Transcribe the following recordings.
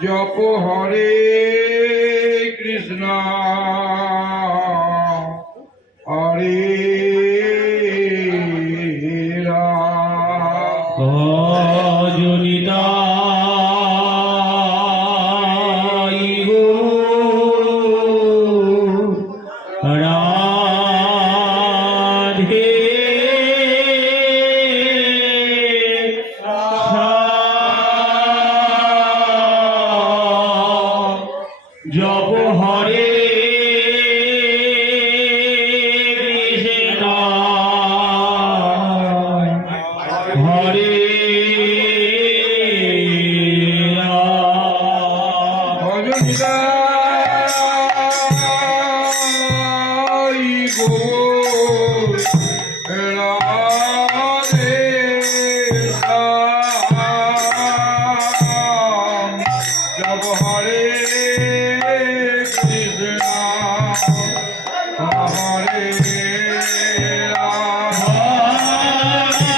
জপ হরে কৃষ্ণ হরে জপ হরে কৃষ্ণ হরে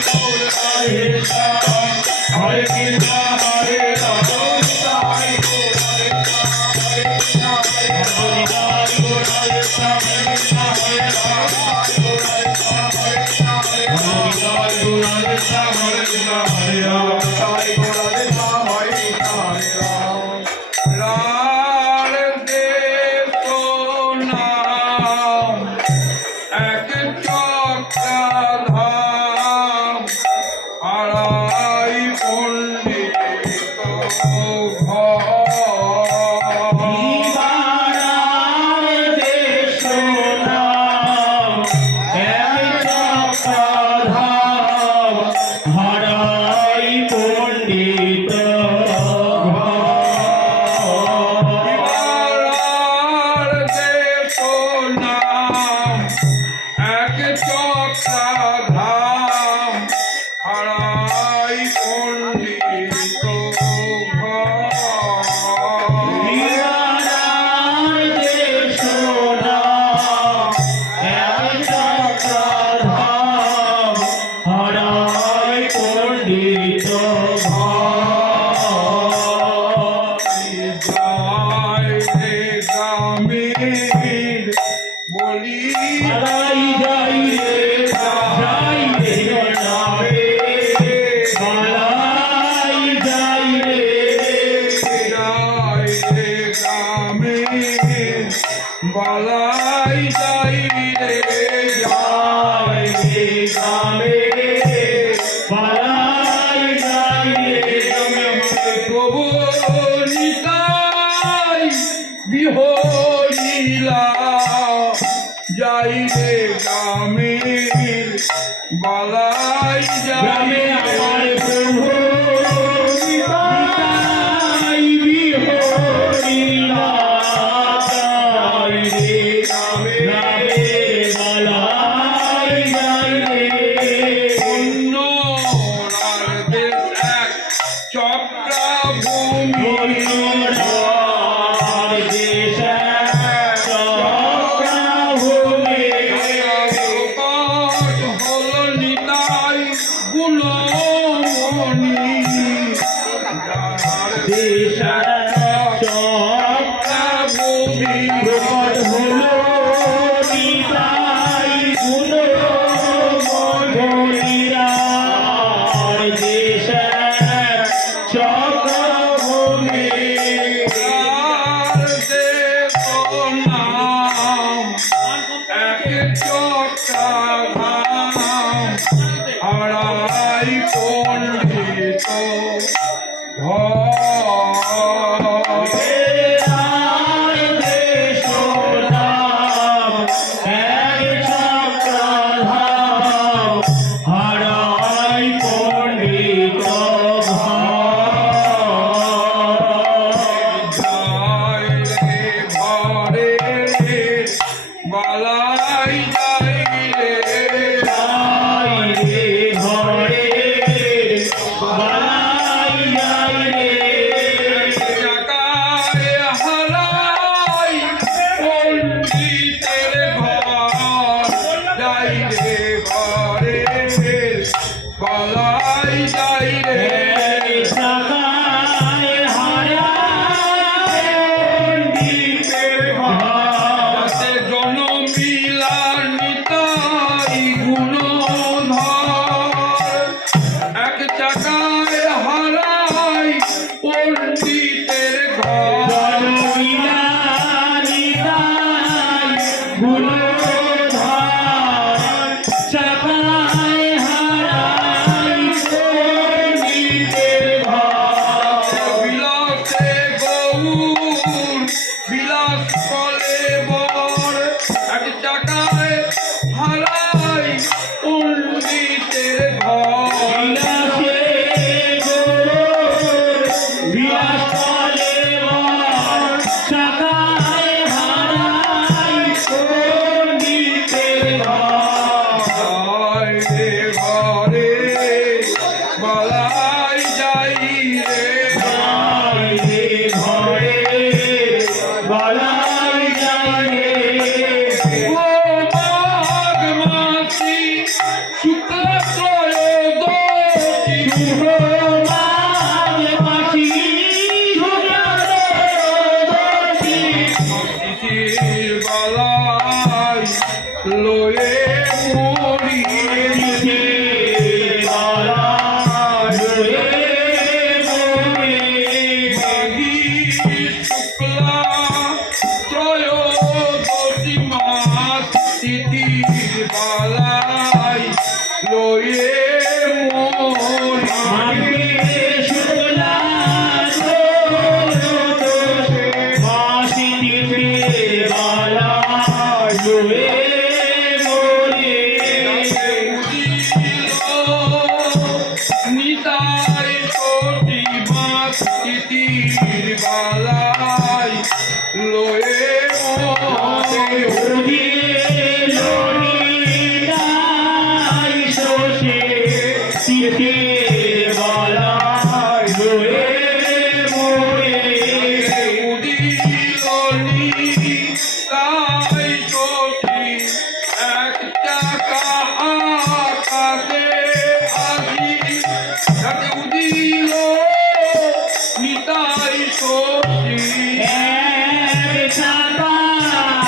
Hare Krishna, Hare Rama, Hare Krishna, বালাই যাই রে যাই রে গ্রামে বালাই যাই রে প্রভু নিতাই বিহরিলা যাই রে গ্রামে বালাই যাই গ্রামে আমার প্রভু নিতাই বিহরিলা Bye. মন মাঘে শুক্লা দোষে মাসি তিথি বালা লয়ে মোরে নিতাই সতী মাস তিতির বালাই লয়ে মনে তাই সতী এক চাকা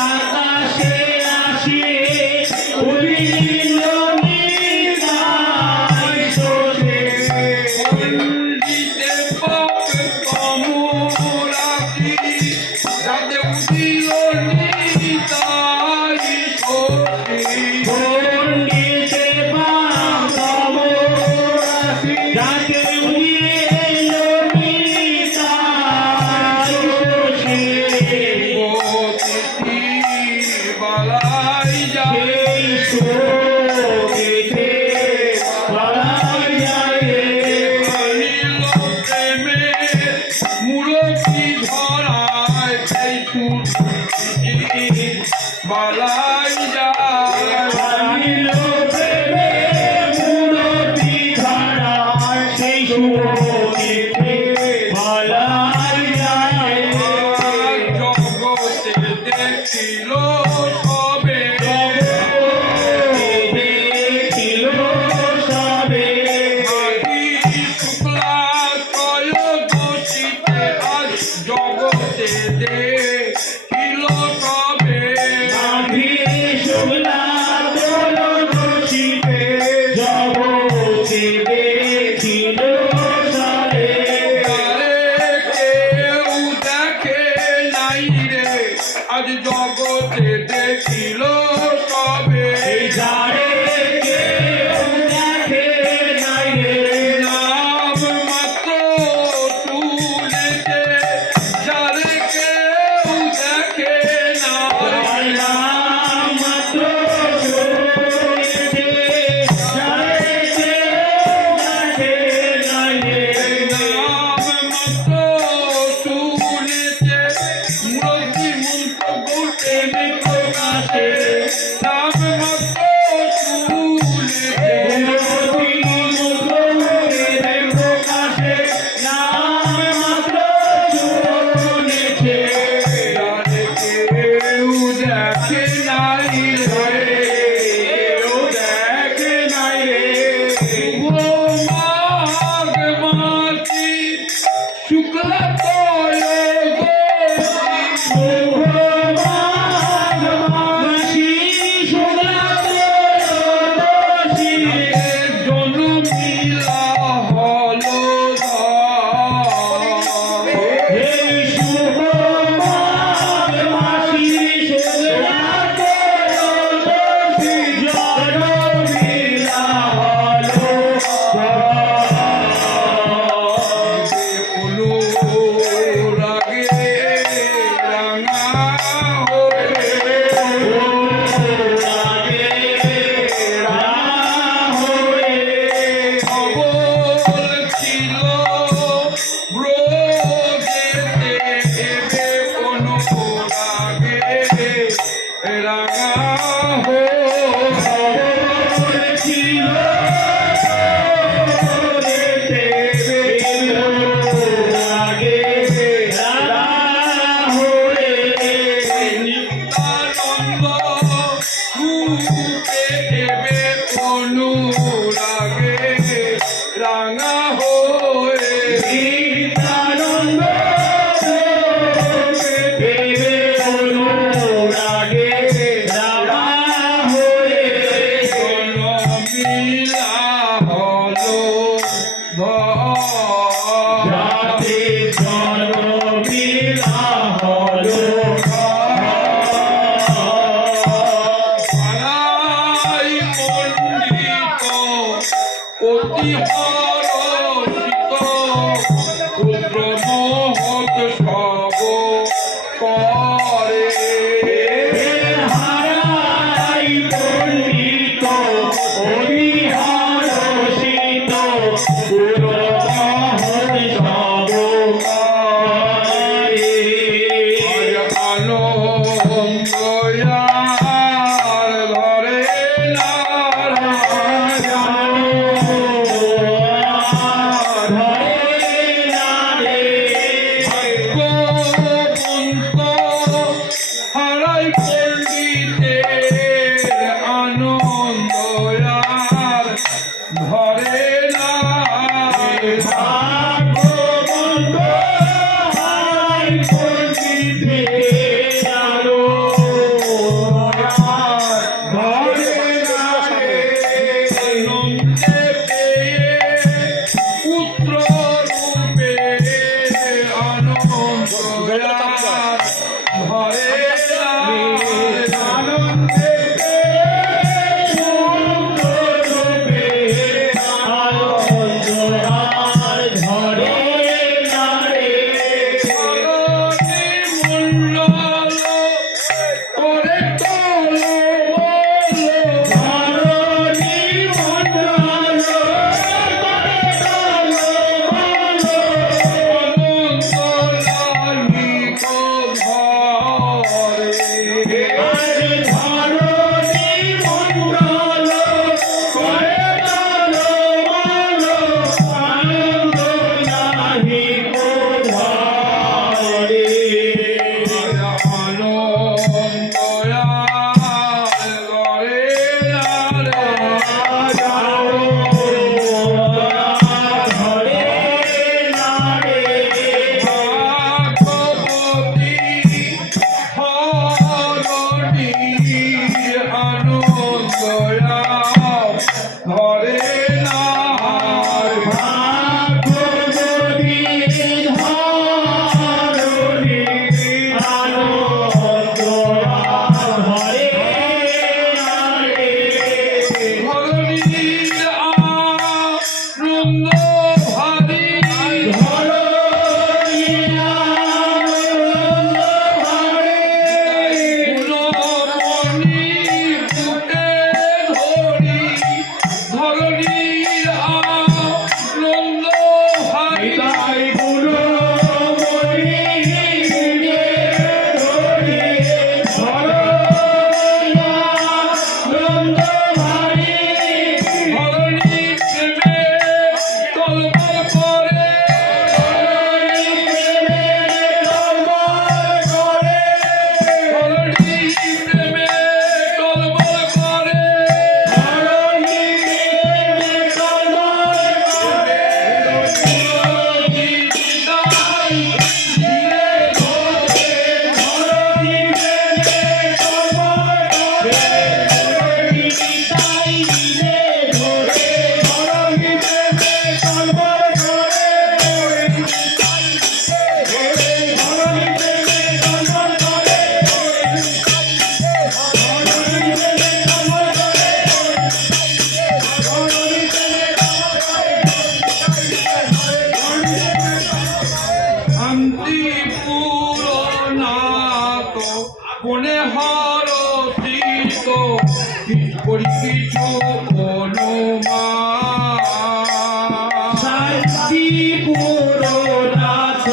আকাশে আসি যাতে উদিল নিতাই সতী পণ্ডিতে পাপে কমরাতি যাতে উদিল নিতাই সতী বালাই যায় আনিল প্রেমের মূরতি ধরায় সেই সুরটি বালাই যায় জগতে দেখিল সবে আদি শুক্লা ত্রয়োদশীতে আজ জগতে দেখিল সবে তারে কেউ দেখে নাই রে আজ জগতে দেখিল সবে নাম মাত্র শুনেছে যারে কেউ দেখে নাই নাম মাত্র শুনেছে মূরতি মন্ত্র গৌতে প্রকাশে নাম মাত্র শুনেছে যারে কেউ দেখে নাই রে শুভ মাঘ মাসি শুক্লা জনমিলা হলো অনুরাগে রাঙা খবর ছিল ব্রজেতে এবে অনুরাগে রাঙা নিত্যানন্দ রূপে এবে অনুরাগে রাঙা হয়ে জনমিলা হলো বালাই পণ্ডিত অতি হরষিত পুত্র মহৎ সব করে হারাই পণ্ডিত অভিহারসিত পুরোহর সব করে আনন্দয়ার ধরে নারায়ণ ভাগ্যবন্ত হারাই পণ্ডিতের আনন্দয়ার ধরে আনন্দে পেয়ে পুত্র রূপে আনন্দয়ার ধরে আনন্দে মন্ডল করে তোলো অনন্তলালিত ঘরে মনে হরষিত করি কিছু অনুমান শান্তি পুরনাথ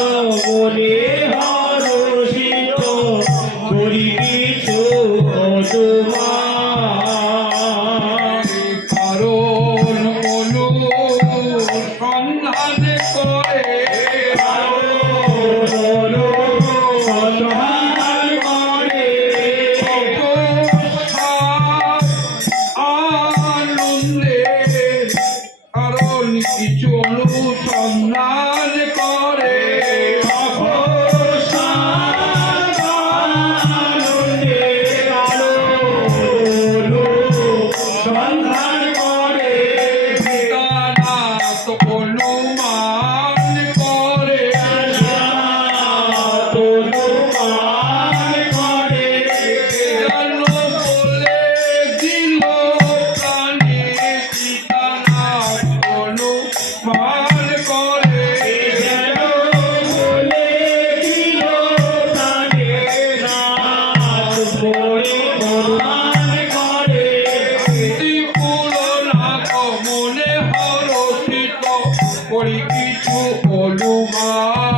বলে হরষিত করি কিছু অনুমান কারণ অনুসন্ধান করে আনন্দে কারণ কিছু অনুসন্ধান করে পিতানাথ অনুমান করে জানো বলে দিল প্রাণী পিতানাথ করি কিছু অনুমান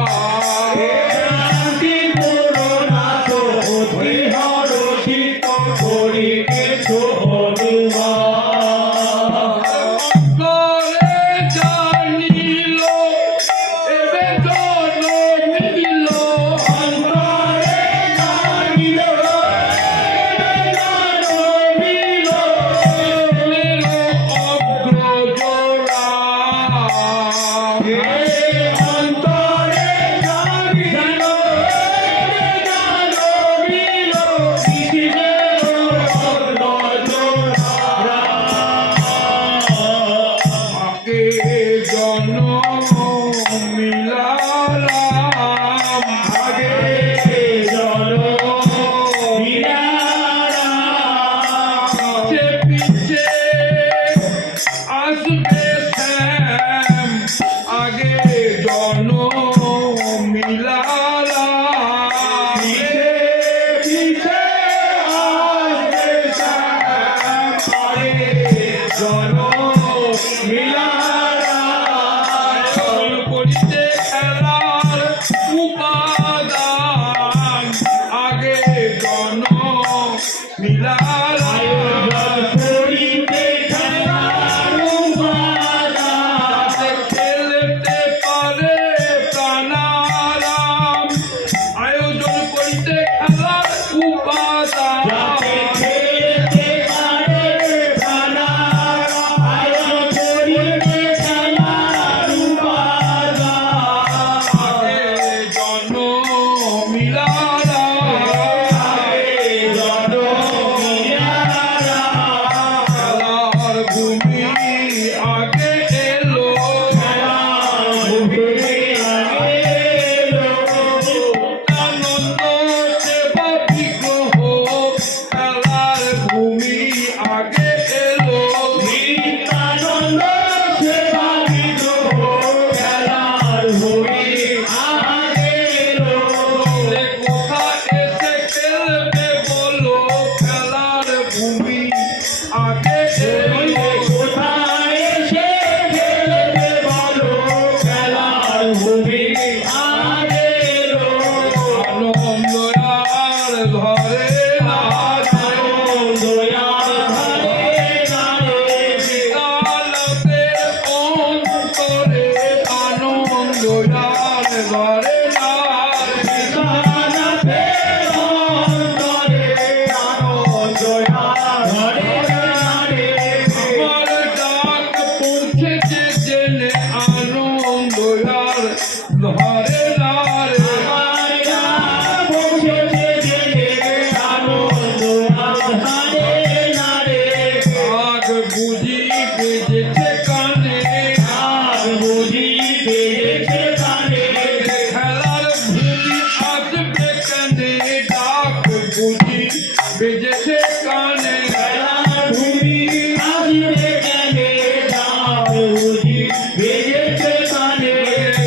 শান্তি পুরনাথ অতি হরষিত করি কিছু অনুমান অন্তরে জানিল এবে জনমিল অন্তরে জানিল জানমিল অগ্রজরা অন্তরে জানিল জানমিল কিসের অগ্রজরা আগে জনম মিলালাম আগে পিছে পিছে আসবে শ্যাম আগে জনম মিলালাম করিতে খেলার উপাদান আগে জনম মিলালাম খেলতে পারে প্রাণারাম আয়োজন করিতে খেলার উপাদান আগে জনম মিলালাম খেলার ভূমি আগে এলো আনন্দ সেবা বিগ্রহ খেলার ভূমি আগে এলো বলে কোথা এসে খেলবে বলো খেলার ভূমি আগে এলো আনন্দ আর ঘরে কালতের অন্তরে আনন্দ আর ঘরে আমার ডাক পৌঁছেছে জেনে আনন্দ আর ঘরে আগ বুঝি বেজেছে কানে খেলার ভূমি আসবে কানে ডাক বুঝি বেজেছে কানে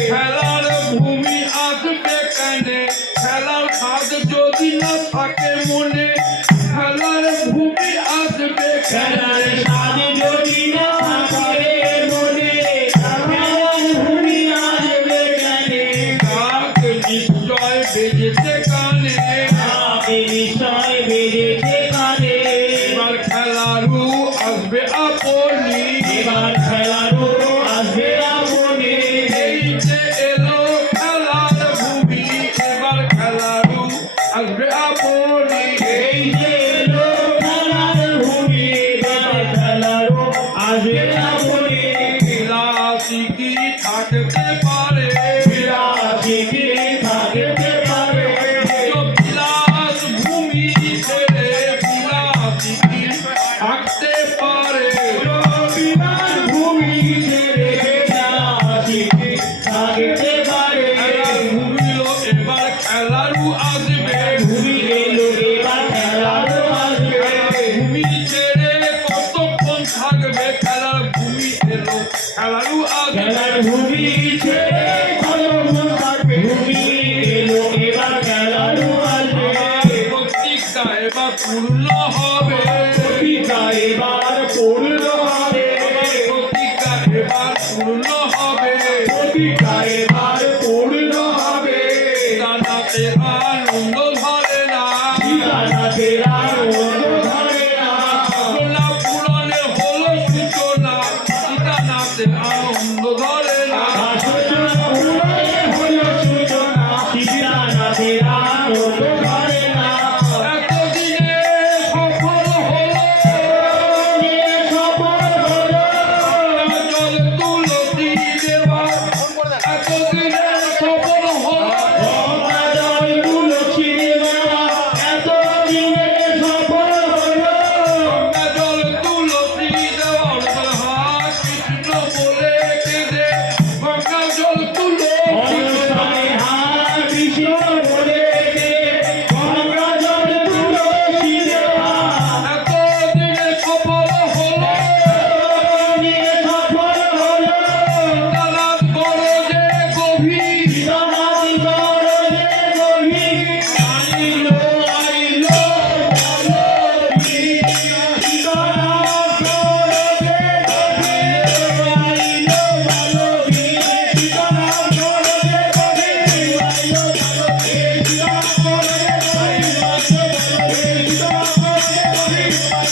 খেলার ভূমি আসবে কানে খেলার স্বাদ যদি না থাকে মনে খেলার ভূমি আসবে কানে ডাক নিশ্চয় বেজেছে কানে এবার খেলারু আসবে আপনি এই যে এলো খেলার ভূমি এবার খেলারু আসবে আপনি বিলাসী কি থাকতে পারে বিলাস ভূমি ছেড়ে বিলাসী কি থাকতে পারে খেলার ভূমিলো এবার খেলারু আসবে ভূমি ছেড়ে কতক্ষণ থাকবে খেলার ভূমি এলো খেলারু আসবে ভূমি ছেড়ে ভূমি এলো এবার খেলারু আসবে প্রতীক্ষা এবার পূর্ণ হবে এবার পূর্ণ হবে প্রতীক্ষা এবার পূর্ণ পূর্ণ হবে প্রতিটা এবার পূর্ণ হবে সীতানাথের আনন্দ ধরে না সীতানাথের আনন্দ ধরে না গোলা পুরাণের হলো সূচনা সীতানাথের আনন্দ ধরে না সূচনা পুরাণে হলো সূচনা সীতানাথের আনন্দ ধরে না এতদিনে সফল হলো সফল হলো জল তুলসী দেওয়া এতদিনে সফল হলো জয় তুলসী দেবা এতদিনে সফল হলো জল তুলসী দেওয়ার হাত কৃষ্ণ বলে কেঁদে গঙ্গা জল তুলসী অনুষ্ঠানে হার কৃষ্ণ বলে গঙ্গা জল তুলসী দেবা এতদিনে সফল হলো নিয়ে সফল হলো তারার গরজে গভীর সমাধি গরজে গভীর আইলো আইলো বলো বীর সীতানাথ গরজে গভীর আইলো বলো বীর সীতানাথ গরজে গভীর আইলো বলো বীর সীতানাথ গরজে গভীর আইলো বলো বীর সীতানাথ গরজে গভীর আইলো বলো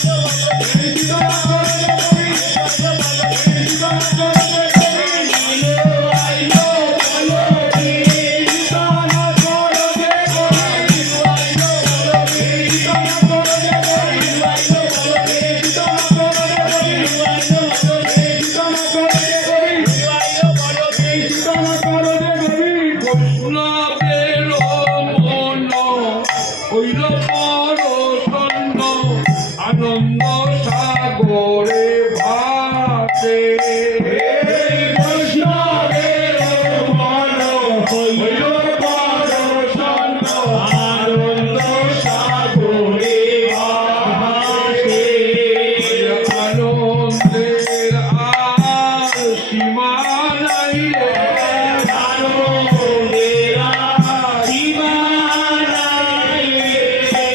বীর সীতানাথ গরজে গভীর আইলো বলো বীর সীতানাথ গরজে গভীর আইলো আইলো বলো বীর সীতানাথ গরজে গভীর আইলো বলো বীর সীতানাথ গরজে গভীর আইলো বলো বীর সীতানাথ গরজে গভীর আইলো বলো বীর সীতানাথ গরজে গভীর আইলো বলো বীর সীতানাথ গরজে গভীর বৈষ্ণবের মন হইল পরশন্ন আনন্দ সাগরে ভাসে এই বৈষ্ণবের মন হইল পরশন্ন আনন্দ সাগরে ভাসে আনন্দের আর সীমা নাই রে আনন্দের সীমা নাই রে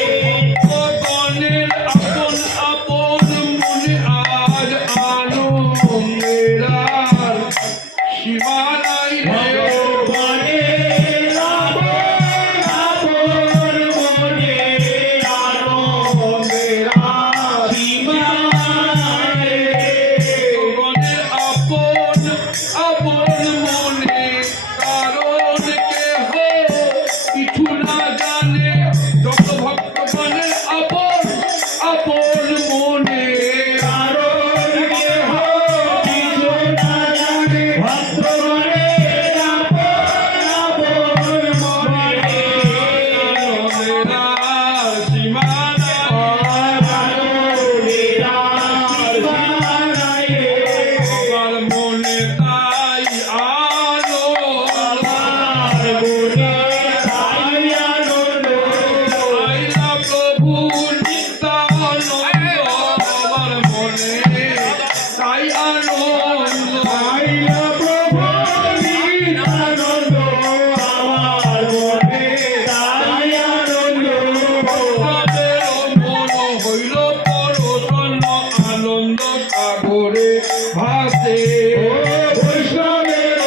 গগনের আপন আপন মনে আজ আনন্দের আর সীমা নাই রে ভগবানের আপন আপন মনে আনন্দের সীমা নাই রে গগনের আপন আপন মনে কারণ কেহ কিছু না জানে যত ভক্তগণের আপন আপন মনে কারণ কেহ কিছু না জানে ভক্তগণের আপন আপন মনে আনন্দের আর সীমা নাই আনন্দের সীমা নাই রে আমার মনে তাই আলো আমার মনে তাই আনন্দ আইলা প্রভু নিত্যানন্দ আমার মনে তাই আনন্দ আইলো প্রভু নিত্যানন্দ আমার মনে তাই আনন্দ তাদের মন হইল পরশন্ন আনন্দ সাগরে ভাসে ও বৈষ্ণবের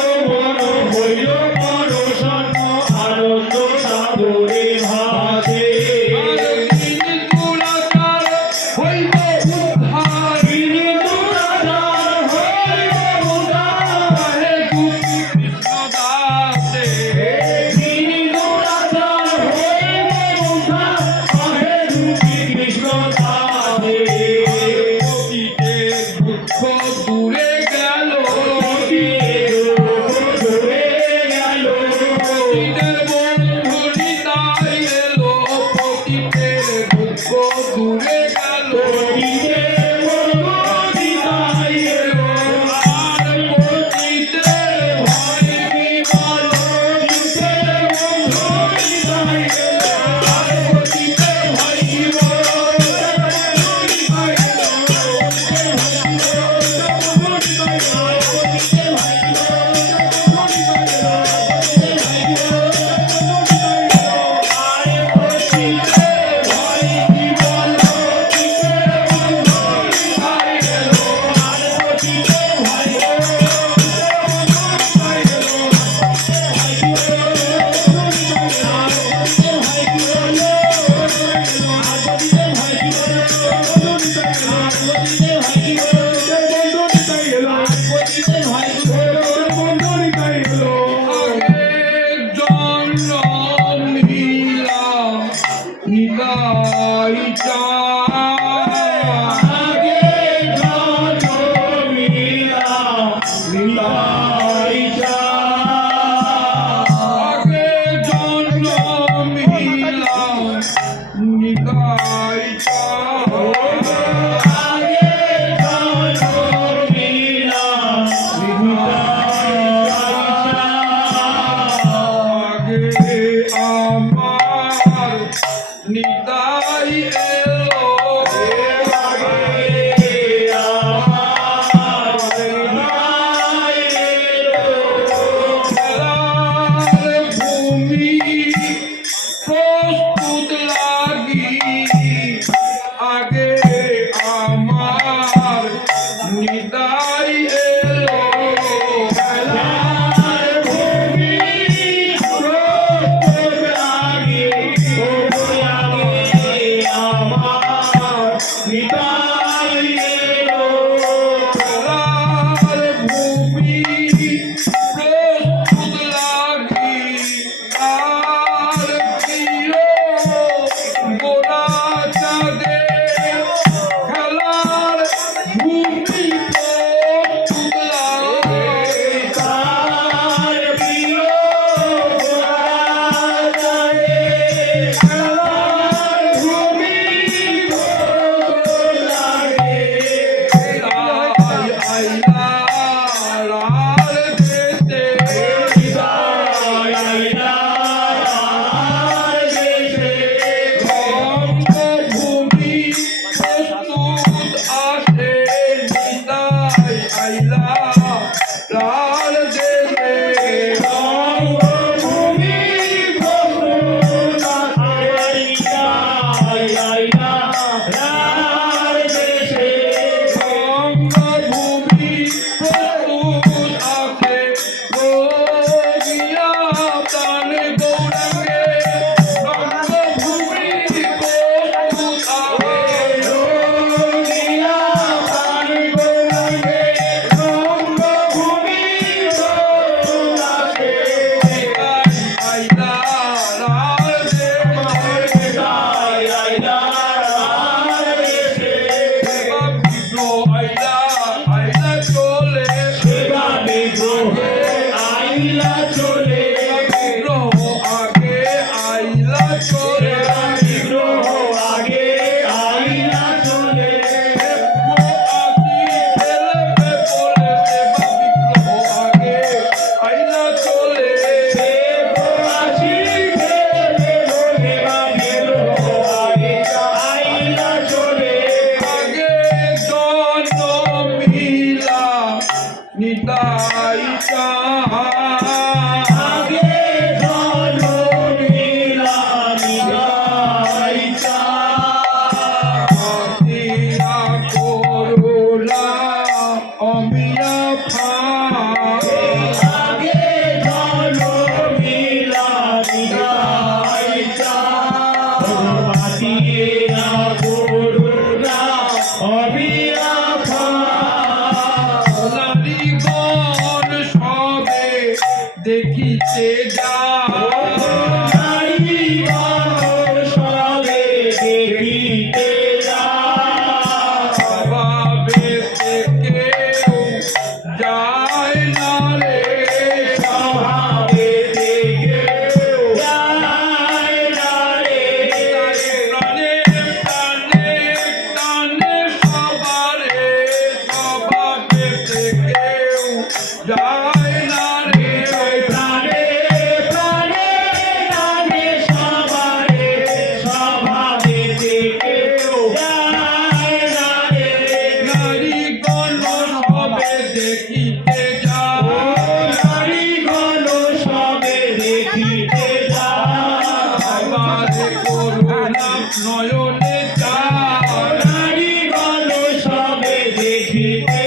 নিতাই আগে জন্ম মিলাম নিতাই আগে জন্মিলা আগে আমার নিতাই এলো খেলার ভূমি প্রস্তুত লাগি আগে আমার নিতাই এলো খেলার ভূমি প্রস্তুত লাগি আর প্রিয় গোরা চাঁদে খেলার ভূমি প্রস্তুত লাগে নিতাই আগে জন্মিলা নিতাই দিয়া করুণা অমিয়া আগে জন্মিলা নিতাই পাতিয়া করুণা অবিয়া নারীগণ সবে দেখিতে যা সবে দেখিতে স্বভাবে কেউ যায় না রে স্বভাবে কেউ যায় না রে প্রাণে প্রাণে প্রাণে সবারে স্বভাবে কেউ যায় না রে প্রাণে প্রাণে প্রাণে সবারে স্বভাবে কেউ যায় না রে নারীগণ সবে দেখিতে যা নারীগণ সবে দেখিতে বাদে করুণা নয়নে যা নারীগণ সবে দেখিতে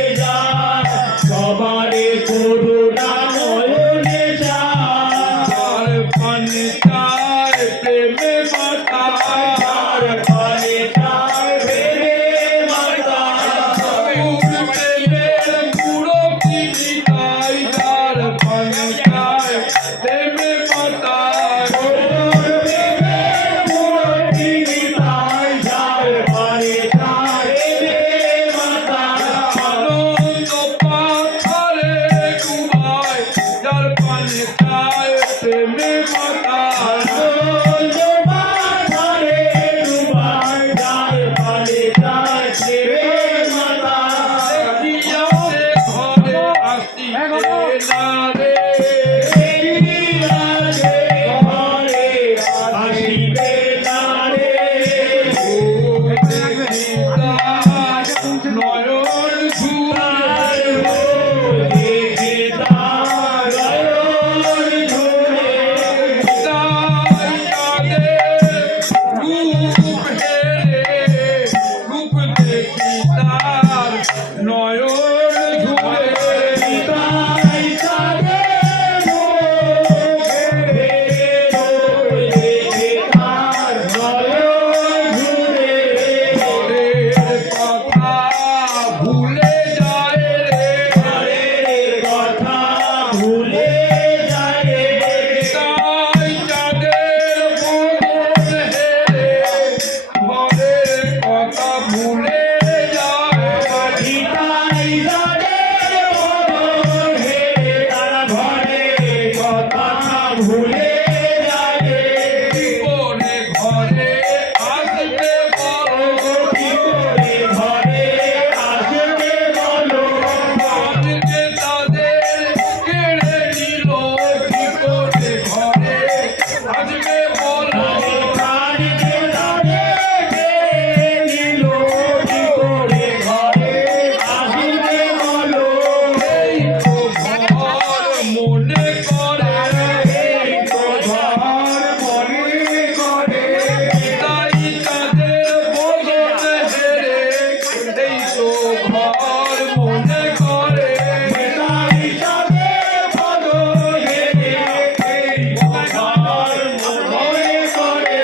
সবারে করুণা নয়নে তার পানে চায় প্রেমে মাতা তার পানে তার প্রেমে মাতা প্রেমের বুড়ো কিনি তাই তার পানে চায় প্রেমে মাতা প্রেমে মূর্তি তার না রে দেখিয়াছে ঘরে আসিবে না রে নয়ন তার দেখে তার নয়ন ঝরে নয়ন ঝুলে তাই তাদের মুখে দেখে তার নয়ন ঝরে পরের কথা ভুলে যায় রে ঘরের কথা ভুলে যায় রে তাই চাঁদের বদন হেরে ঘরের কথা ভুলে যায় নিতাই তাদের মরণ হেরে তারা ঘরের কথা ভুলে যায় রে করে ঘরে আসবে বড় কি করে ঘরে আসবে বলো আজকে তাদের কেড়ে নিল কি করে ঘরে আসবে বলো কানকে তাদেরকে নিল কি করে ঘরে আসবে বলো এই তো ঘর মনে করে এই তো ঘর মনে করে তাই তাদের বদন হেরে এই তো ঘর মনে করে তাই তাদের বদন হেরে এই তো ঘর মনে করে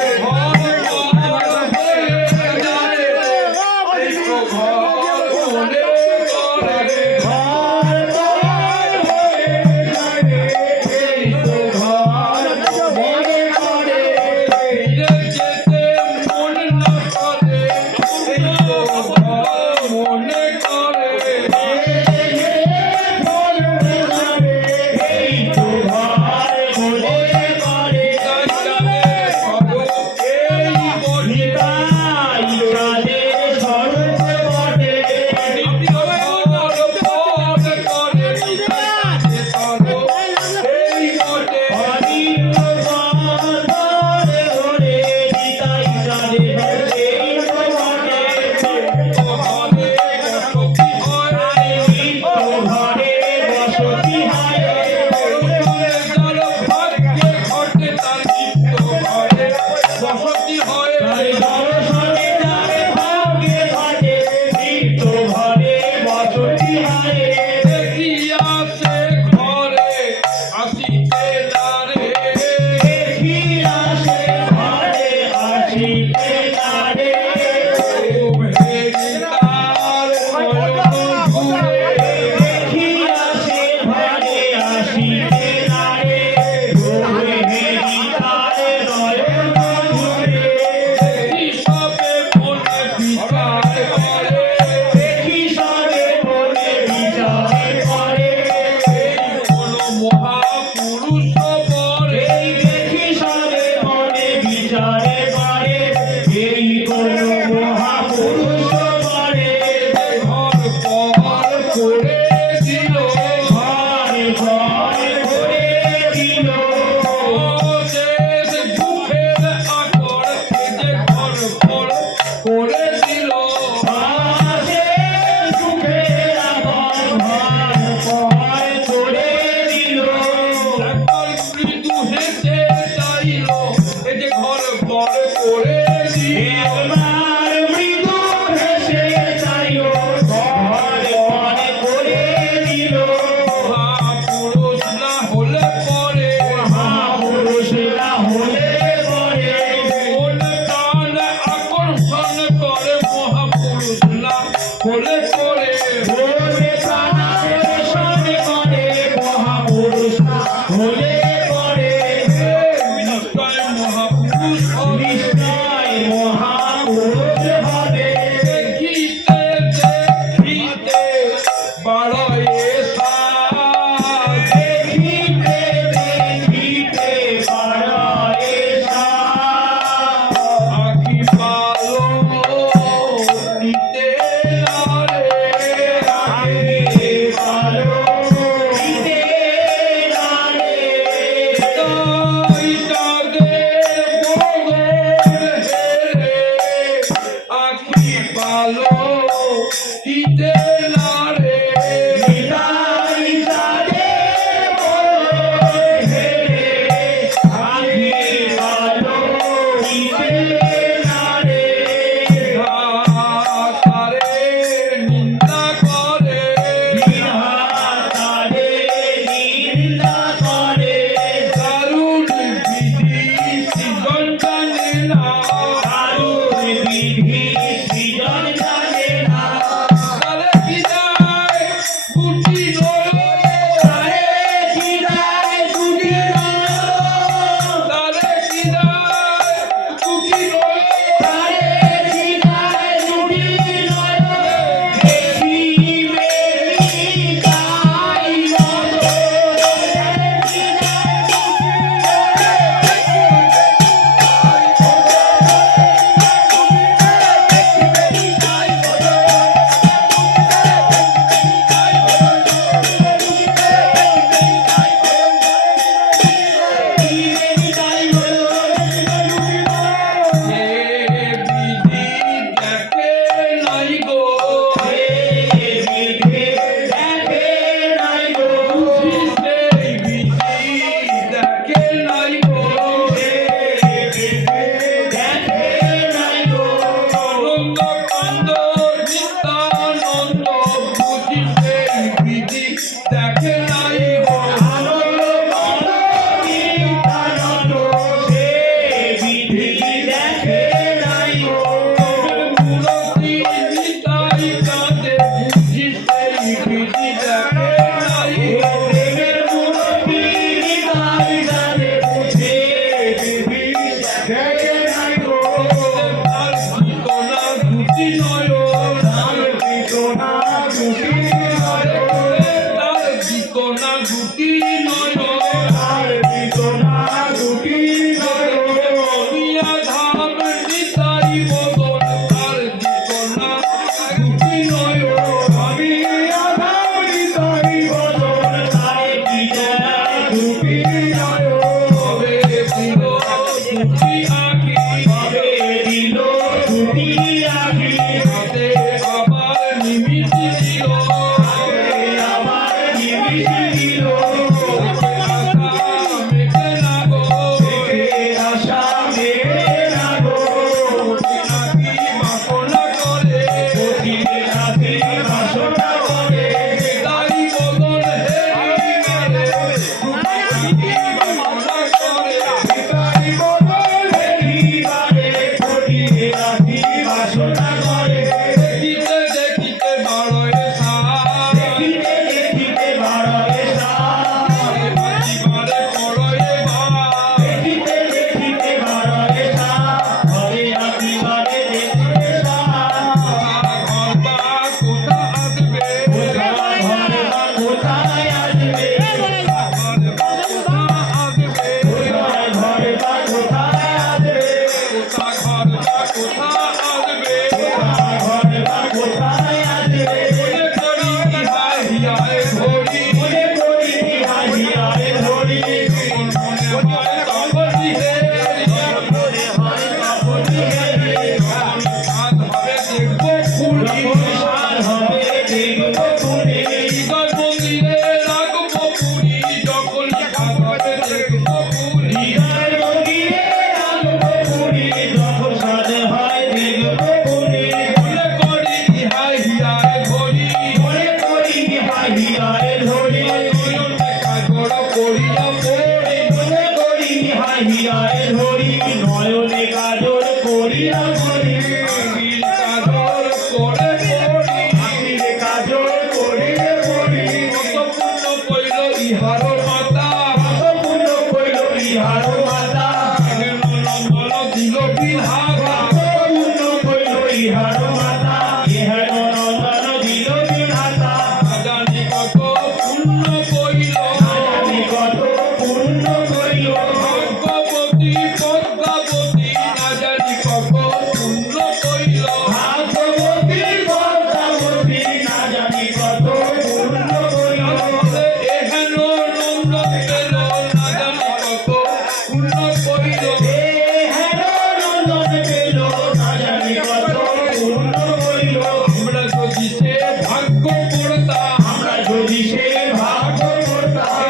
ঘর ঘর হয়ে যায় এই তো ঘর মনে করে ঘর তোমার হয়ে যায় এই তো ঘর মনে করে ফিরে যেতে মন না করে এই তো ঘর মনে করে এই তো ঘর মনে করে তাই তাদের খবর এই বনে তাই তাদের স্বরূপ বটে অনিত্য বন্দরে ধরে নিতাই তাদের এই তো বটে নিত্য ঘরে বসতি হয় তাই দর্শনে যারে ভাগ্যে ঘটে নিত্য ঘরে বসতি হয় দেখি আসে ঘরে আসিতে না রে দেখি আসে ঘরে আসিতে না রে গোহে হেরি তারে নয়ন ঝরে দেখি সবে মনে বিচার করে মহাপুরুষ পরে এই দেখি সবে মনে বিচারে করে এই কোন মহাপুরুষ করে ঘর পর করে দিল ঘর ঘর করে দিল দেশ দুঃখের আকর যে ঘর পর করে দিল আসে সুখের আপন ঘর ঘর করে দিল একবার মৃদু হেসে চাইল এ যে ঘর পর করে দিল একবার মৃদু হেসে চাইল ঘর ঘর করে দিল মহাপুরুষ না হলে পরে মহাপুরুষরা হলে পরে মন প্রাণ আকর্ষণ করে মহাপুরুষ না হলে পরে ওরে প্রাণাকর্ষণ করে মহাপুরুষ হলে পরে নিশ্চয় মহাপুরুষ হবে নিশ্চয় মহাপুরুষ হবে দেখিতে দেখিতে বাড়ে সাজ দেখিতে দেখিতে পারে আখি পালো নিতে নারে আগে পালো দুটি নয়ন আর দিত না দুটি নয়ন দুনিয়া ধাম নিতাই বদন আর দিত না দুটি নয়ন আমি আধারি তাই বদন তাই দিত না দুটি নয়ন তবে দিল দুটি আঁখি তবে দিল দুটি আঁখি হাতে আবার নিমিষ দিল আমার নিমিষ দিল আশা মেটে না গো আশা মেঘে না গো আঁখি বাসনা করে অতি রাতে বাসনা করে তাই বদন হেরি মেরে দুটি আঁখি বাসনা করে তাই বদন হেরিবারে অতি রাতে বাসনা করে দেখিতে দেখিতে বারোয় সার দেখিতে দেখিতে বাড়ায় সার বাজিবারে করয়ে বার দেখিতে দেখিতে বাড়ায় সার ঘরে আঁকিবারে দেখতে সার ঘর বা কোথা আসবে ঘরে বা কোথায় আসবে ঘর বা কোথা আসবে ঘরে বা কোথায় আসবে কোথা ঘর বা কোথা আসবে ঘরে বা কোথায় আসবে মনে করি ইহাই হিয়ায় ঘড়ি মনে করি হাজিয়ারে ধরি মনে হয় তখনই হে মনে হয় আপনি হেরে হাত হবে দেখবো ফুলি সার হবে দেখবো তুমি ঈশ্বর মন্দিরে রাখবো পুরি যখন হাত হবে দেখবো ফুলি হৃদয় মন্দিরে রাখবো পুরি যখন সাথে হয় দেখবো পুরি মনে করি ইহাই হিয়ায় ঘড়ি মনে করি হাজিয়ারে ধরি নয়নে কাজল করিয়া পড়ি মনে করি হাজিয়ারে ধরি নয়নে কাজল করিয়া করি আখির কাজল করে পড়ি আখিরে কাজল করিয়া করি কত পুণ্য কইল ইহার মাতা কত পুণ্য কইল ইহার মাতা নন্দন দিল বিধাতা কত পুণ্য কইল ইহার মাতা ইহার নন্দন দিল বিধাতা জানি কত পুণ্য কইল জানি কত পুণ্য কইল ভাগ্যবতী পদ্মাবতী না জানি কত পুণ্য কইল ভাগ্যবতী পদ্মাবতী না জানি কত পুণ্য কইল তাহলে এহেন নন্দন পেল না জানি কত পুণ্য কইল এ হেন নন্দন পেল না জানি কত পুণ্য কইল আমরা যদি সে ভাগ্য করতাম আমরা যদি সে ভাগ্য করতাম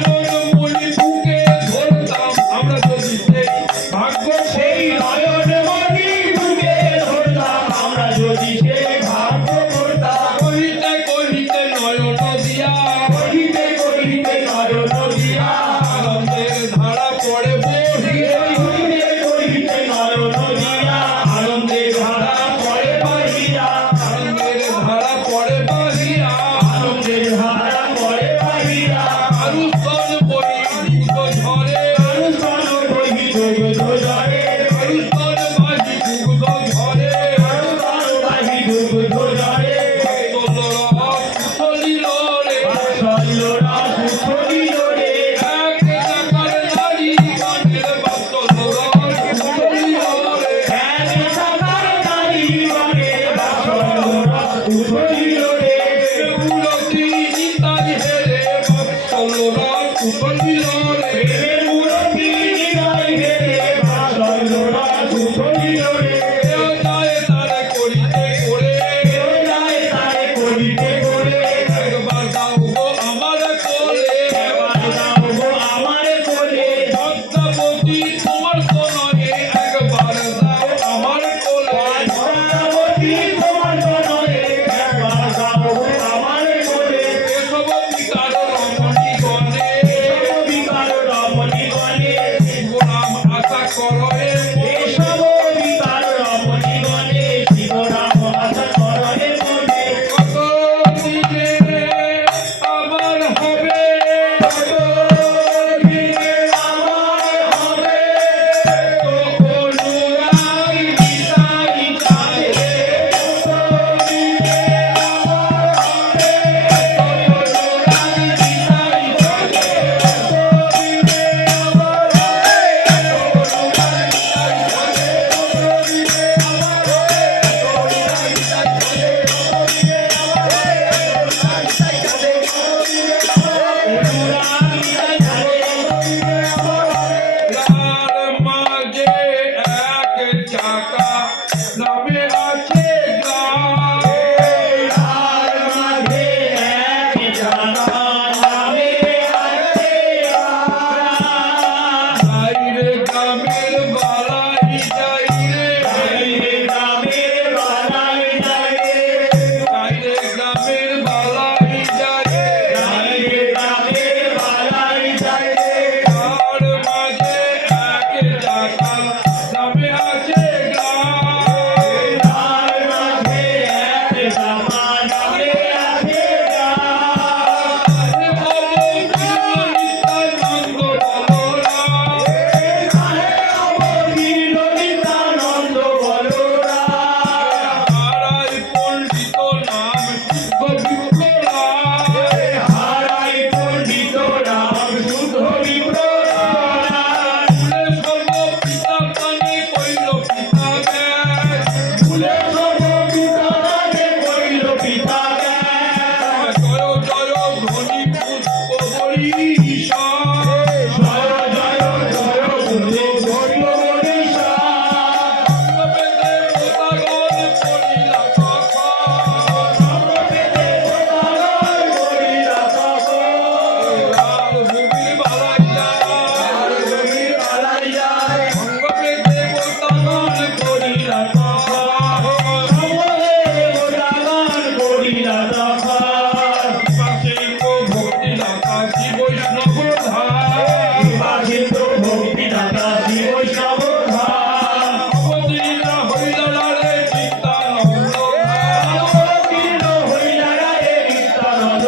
নয়ন মণি বুকে ধরতাম আমরা যদি সেই ভাগ্য সেই নয়ন মণি বুকে ধরতাম আমরা যদি সে ভাগ্য করতাম কহিতে কহিতে নয়ন দিয়া কহিতে কহিতে নয়ন দিয়া আনন্দের ধারা পড়ে বহিয়া কহিতে কহিতে নয়ন দিয়া আনন্দের ধারা পড়ে বাহিরা আনন্দের ধারা পড়ে বাহিয়া আনন্দের ধারা পড়ে বাহিরা আরুস্তন বই দুধ ঝরে আনুষ্ঠান বহি দুগ্ধ ঝরে আরুস্তন বাজি দুধ ঝরে আনুষ্ঠান বাহি দুগ্ধ ঝরে তোলরা কুশলিল রে বাৎসল্যরা সুখলিল রে এক টাকার নারী গানের বাতলরা কুশলিল রে এক টাকার নারী বনে বাৎসল্যরা সুখলিল রে মূরতি নিতাই হেরে বাতলরা কুশলিল রে প্রেমের মূরতি নিরাই হেরে বাৎসল্যরা সুখলিল রে কেউ যায় তারে করিতে করে কেউ যায় তারে করিতে করে একবার দাও গো আমার কোলে একবার দাও গো আমার কোলে পদ্মাবতী তোমার তনয়ে একবার দাও আমার কোলে পদ্মাবতী তোমার জনয়ে একবার দাও গো আমার কোলে এসব বিকার রমণী গণে বিকার যার মাঝে এক চাকা নামে আছে গ্রাম যাইরে গ্রামের বালাই যাইরে যাইরে গ্রামের বালাই যাইরে তার মাঝে এক চাকা নামে আছে গ্রাম নিত্যানন্দ বলরা হারাই পণ্ডিত নাম শুদ্ধ বিপ্রা সর্ব পিতা পানে কইল পিতা জয় জয় ধ্বনি পুষ্প বরিশা বেদে মোতাগন করিলা লাল ভূমির বালাইয়া বেদে মোতাগন করিলা ভক্তি দাতা শ্রী বৈষ্ণব অবতীর্ণ হইল রে নিত্যানন্দ অবতীর্ণ হইল রে নিত্যানন্দ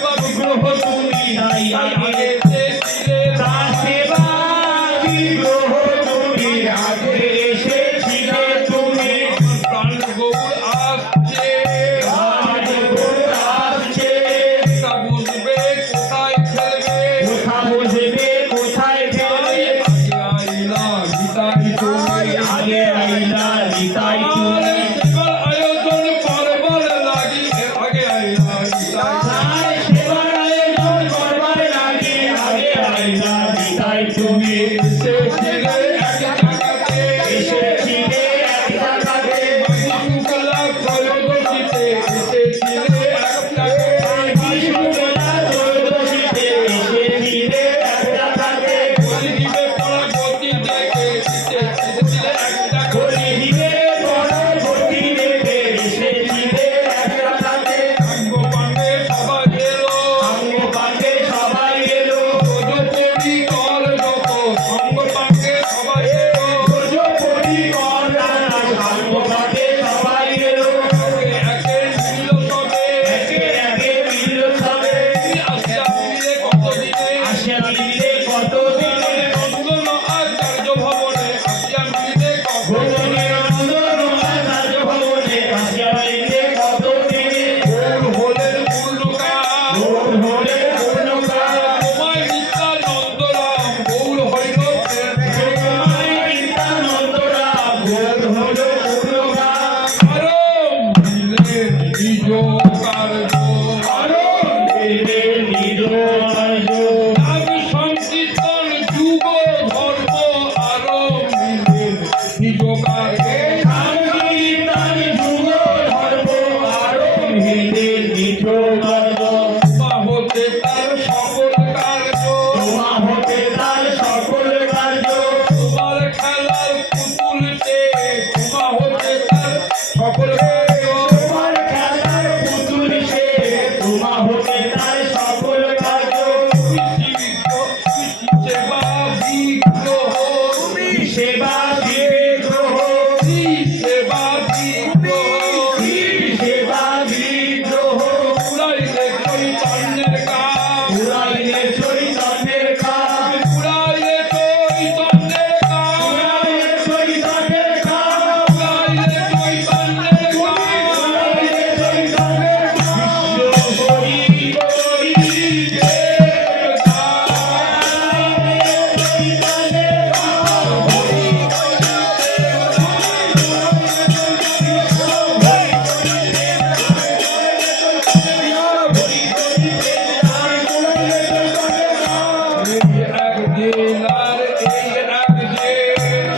সেবা বিগ্রহ তুমি নাই আগে এসেছিলে তার সেবা বিগ্রহ তুমি আগে এসেছিলে তুমি প্রাণ গৌর আসছে আজ গৌর আসছে তা বুঝবে কোথায় খেলবে কোথা বসবে কোথায় খেলবে আগে আইলা গীতাই তুমি আগে আইলা নিতাই তুমি সেবার আয়োজন করবার লাগি আগে আইলা গীতাই তার সেবার আয়োজন করবার লাগে আগে আইলা নিতাই তুমি এসেছিলে এক জায়গাতে এসেছিলে এক জায়গাতে শুক্লা ত্রয়োদশীতে এসেছিলে এক জায়গাতে বিশুদ্ধতা ত্রয়োদশীতে এসেছিলে এক জায়গাতে কলিযুগে পরবর্তী দেখে এসেছিলে এক জায়গাতে কলিযুগে পরবর্তী দেখে এসেছিলে এক জায়গাতে অঙ্গপাণ্ডে সবাই এলো অঙ্গপাণ্ডে সবাই এলো রজপতি কর যত অঙ্গপাণ্ডে সবাই এলো রজপতি কর্ণা অঙ্গপাণ্ডে সবাই এলো একে একে মিল সবে একে একে মিল সবে আসিয়া মিলে কতদিনে আসিয়া মিলে কতদিনে নন্দন আচার্য ভবনে আসিয়া মিলে ভবনে কতদিনে নন্দন আচার্য ভবনে আসিয়া মিলে কতদিনে গৌর হলেন পূর্ণকাল গৌর হলে পূর্ণকাল তোমায় নিত্যানন্দরাম গৌর হইল তোমায় নিত্যানন্দরাম গৌর হলো পূর্ণকাল আরো মিলে নিজ কার্য আরো বেদে নিজ কার্য নাম সংকীর্তন যুগ ধর্ম আরো মিলে নিজ কার্য সংকীর্তন যুগ ধর্ম আরো বেদে নিজ কার্য মা হতে তার সকল কার্য তোমা হতে তার সকল কার্য তোমার খেলার পুতুলতে তোমা হতে তার সকল কার্য তোমার খেলার পুতুল সে তোমা হতে তার সকল কার্য সেবা বিগ্রহ সেবা বিগ্রহ সেবা বিগ্রহ সেবা বিগ্রহ উড়াইলে চৈতন্যের কাজ উড়াইলে চৈতন্যের কাজ উড়াইলে চৈতন্যের কাজ উড়াইলে চৈতন্যের কাজ উড়াইলে চৈতন্যের কাজ উড়াইলে চৈতন্যের কাজ বিশ্ব হরি হরি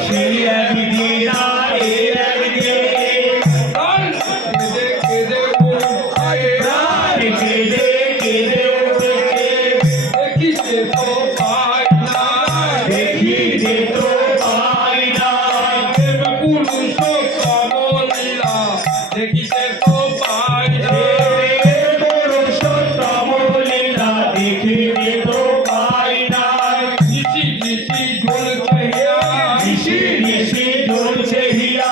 সেই একদিন আর এই একদিন প্রাণ কেঁদে কেঁদে উঠেছে দেখিতে তো পাই না দেখিতে তো পাই না পুরুষোত্তম লীলা দেখিতে তো পাই না নিশি নিশি জ্বলছে হিয়া নিশি নিশি জ্বলছে হিয়া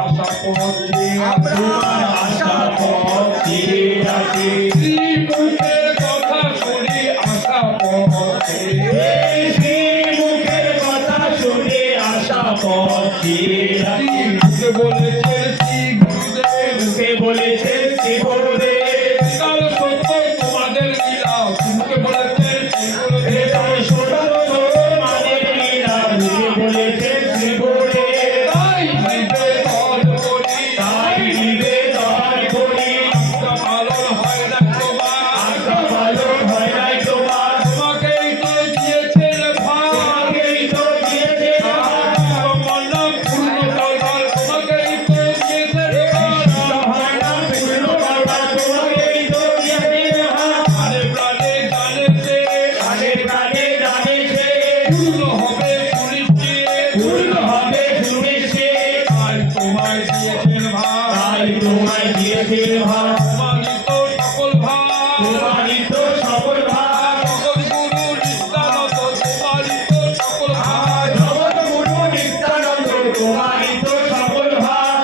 আশা পথে তোমার আশা পথ চিরে আছে শ্রীমুখের কথা শুনি আশা পথে এই শ্রীমুখের কথা শুনে আশা পথ চিরে আছে শ্রীমুখে বলেছেন শ্রী গুরুদেব মুখে বলেছে শ্রী গুরুদেব কাল সত্য তোমাদের লীলা শ্রীমুখে বলেছেন শ্রী গুরুদেব বেদার সত্য মানের লীলা মুখে বলেছে শ্রী গুরুদেব তাই নিবেদন করি তাই নিবেদন করি আজ্ঞা পালন হয় না তোমার আজ্ঞা পালন হয় নাই তোমার তোমাকেই তো দিয়েছেন ভার তোমাকেই তো দিয়েছে মন্ডপ পূর্ণ করবার তোমাকেই তো দিয়েছেন ভার নাম পূর্ণ করবার তোমাকেই তো দিয়েছে আরে প্রাণে জানেছে আগে প্রাণে জানেছে পূর্ণ হবে সুনিশ্চিত পূর্ণ হবে শুনেছে তাই তোমায় দিয়েছেন ভার তাই তোমায় দিয়েছে ভাব প্রমাণিত সকল ভার প্রমাণিত সকল ভাব সকল গুরু নিত্যানন্দ প্রমাণিত সকল ভার জগৎ গুরু নিত্যানন্দ প্রমাণিত সকল ভাব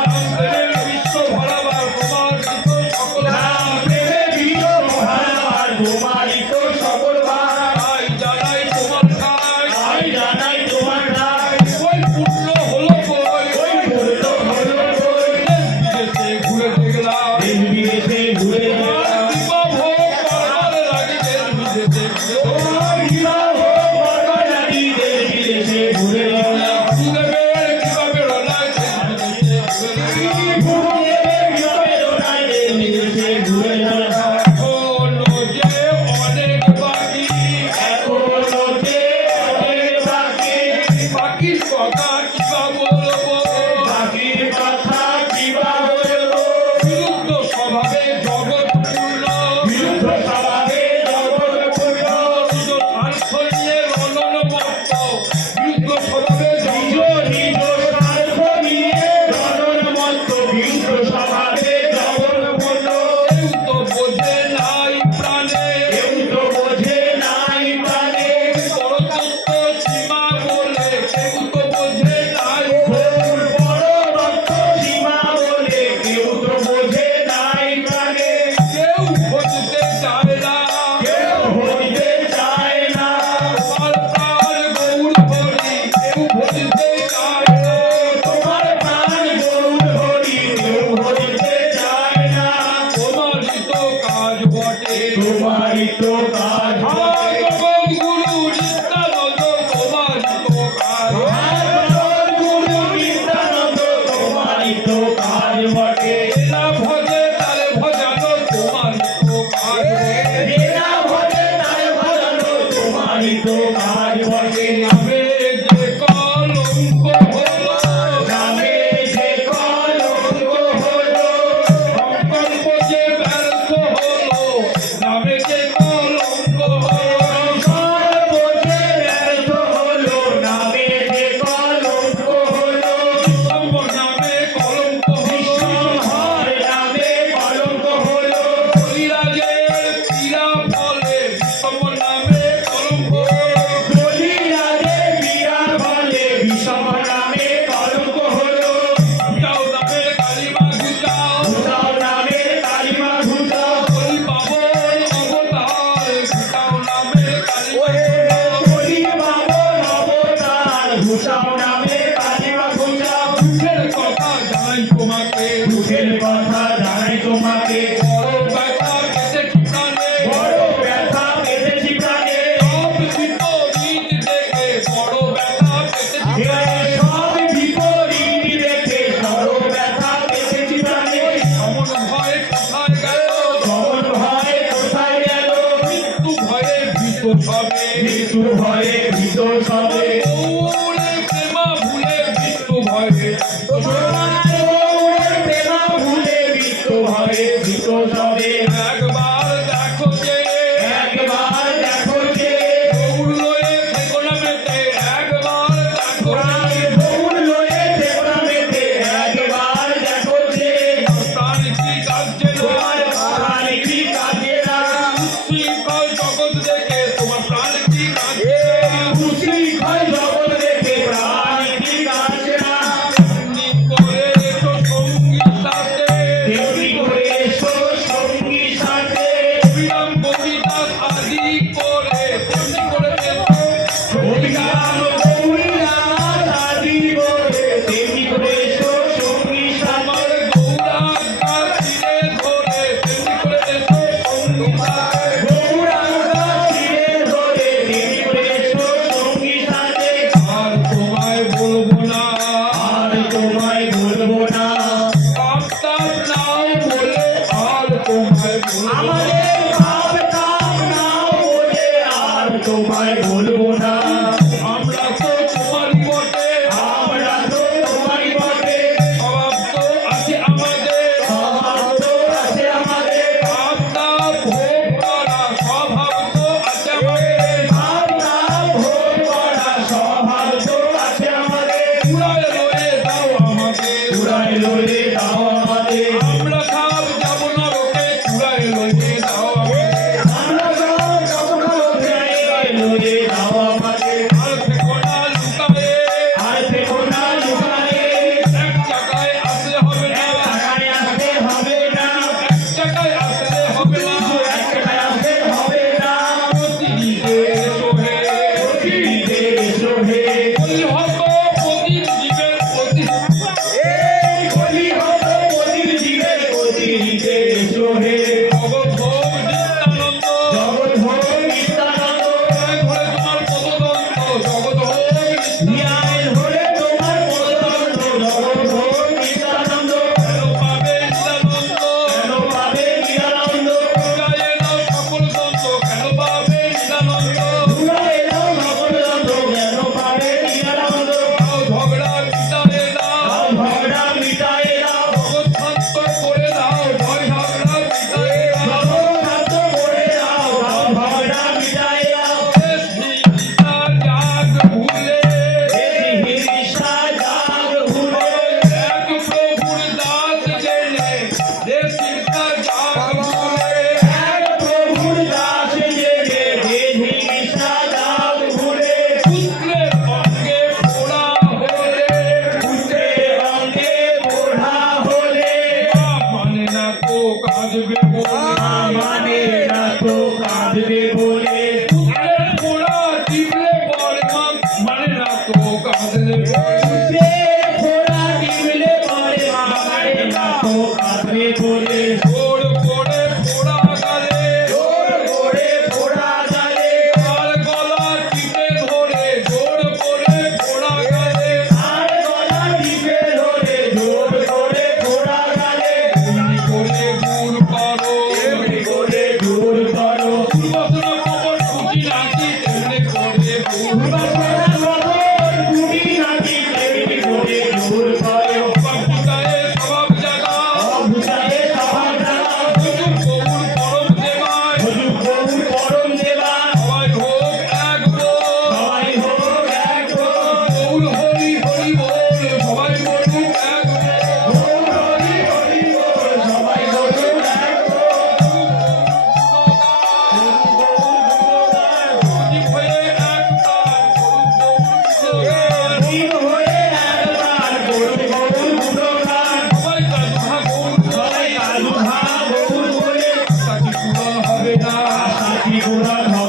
বিশ্ব ভরাবার প্রমাণিত সকল ভার প্রেমে বিষ্ণু মহারাজ তোমারই তো সকল ভাই, তাই জানাই তোমার ঠাই, তাই জানাই তোমার ঠাই, ওই পূর্ণ হলো কই, ওই পূর্ণ হলো কই, বিদেশে ঘুরে দেখলাম, দেশ বিদেশে ঘুরে আর দেখলাম, বিবাহ করবার লাগে দেশ বিদেশে ঘুরে দেখলাম। বিবাহ করবার লাগি দেশ বিদেশে ঘুরে দেখলাম, গুরুদেবের কৃপাবের অনায় দেশ বিদেশে ঘুরে দেখলাম। গুরুদেবের বিবাহের ওটাই দেশ বিদেশে ঘুরে দেখলাম, এখনো যে অনেক বাকি, এখনো যে অনেক বাকি, বাকির কথা কিবা বলবো, বাকির কথা কিবা বলবো, বিরুদ্ধ স্বভাবে জগৎ পূর্ণ, বিরুদ্ধ স্বভাবে জগৎ পূর্ণ, নিজ স্বার্থ নিয়ে রণন মত্ত, বিরুদ্ধ স্বভাবে নিজ জগৎ নিজ স্বার্থ নিয়ে রণনমত্ত, বিরুদ্ধ স্বভাবে জগৎ পূর্ণ, কেউ তো বোঝে নাই প্রাণে, কেউ তো বোঝে নাই প্রাণে, পরতত্ত্ব সীমা বলে কেউ তো বোঝে নাই, ঘোর বড় রক্ত সীমা বলে কেউ তো বোঝে নাই প্রাণে, কেউ বুঝতে চায় না, কেউ হইতে চায় না, তোমার প্রাণ গৌর হরি কেউ বুঝতে চায় না, তোমার প্রাণ গৌর হরি কেউ হইতে চায় না, তোমারই তো কাজ বটে, তোমারই তো কাজ আমার বটে। জগৎগুরু নিত্যানন্দ তোমারই তো কাজ, আর গুরু নিত্যানন্দ তোমারই তো কাজ বটে, না ভজে তারে ভজানো তোমারই তো কাজ বটে। বিনা ভজে তার ভজানো তোমারই তো কাজ বটে, নামে যে কলঙ্ক হলো, নামে যে কলঙ্ক হলো, সংকল্প যে ব্যর্থ হলো, নামে যে কলঙ্ক হলো, সর্বজে ব্যর্থ হলো, নামে যে কলঙ্ক হলো, সর্ব নামে কলঙ্ক হলো, বিশ্বহর নামে কলঙ্ক হলো, কলিরাজের পীড়া ফলে সর্ব নামে কলঙ্ক হলো, কলিরাজে পীড়া ফলে বিষম নামে কলঙ্ক হলো, যাও নামে কালিমা গুজাও, ঘুচাও নামে কালিমা ঘুচাও, কলি পাবন অবতার গুজাও নামে কালিমা গুজাও, কলি বাবন অবতার ঘুচাও নামে কালিমা ঘুচাও, দুঃখের কথা জানাই তোমাকে, দুঃখের কথা জানাই তোমাকে, বড় ব্যথা পেতেছি প্রাণে, বড় ব্যথা পেতেছি প্রাণে, সব বিপরীত দেখে বড় ব্যথা পেতেছি এ প্রাণে, সব বিপরীত দেখে বড় ব্যথা পেতেছি প্রাণে, এমন ভয় কোথায় গেল, কমন ভয়ে কোথায় গেল, মৃত্যু ভয়ে ভীত সবে, মৃত্যু ভয়ে ভীত সবে, গৌরে প্রেমা ভুলে মৃত্যু ভয়ে, তোমার গৌরের প্রেমা ভুলে মৃত্যু ভয়ে ভীত সবে, একবার দেখো যে একবার দেখো যে গৌর লয়ে থেকো না মেতে, একবার দেখো যে গৌর লয়ে দেবরামেতে, একবার দেখো যে প্রাণ কি কাজে তোমার নয়, প্রাণ কি কাজে না, উচ্ছৃঙ্খল জগৎ দেখে তোমার প্রাণ কি কাজে না, উশৃঙ্খল জগৎ দেখে প্রাণ কি কাজে না, তেমনি করে এসো সঙ্গীর সাথে, তেমনি করে এসো সঙ্গী সাথে, বিরাম কবিতা আদি করে, তেমনি করে এসো অভিরাম গৌরীনাথ আদি বলে, তেমনি করে এসো সঙ্গী সাথে, আমার গৌরাঙ্গা তীরে ধরে, তেমনি করে এসো সঙ্গী সাথে, গৌরাঙ্গা তীরে ধরে, তেমনি করে এসো সঙ্গী সাথে, আর তোমায় বলবো না, আর তোমায় বলবো না, পাপ তাপ নাও বলে আর তোমায় বলবো না, আমাদের ভাব তাপ নাও বলে আর তোমায় বলবো না, আমরা তো তোমারই বটে, আমরা তো তোমারই বটে, স্বভাব তো আছে আমাদের, স্বভাব তো আছে আমাদের, পাপ তাপ ভোগ করা স্বভাব তো আছে আমাদের, ভাব তাপ ভোগ করা স্বভাব তো আছে আমাদের, উড়ায় লয়ে দাও আমাকে, উড়াই লয়ে দাও আমাদের, আমরা সব যাব নরকে, উড়ায় লয়ে দাও আমাকে, আমরা সব কখনো লয়ে দাও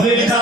হবে না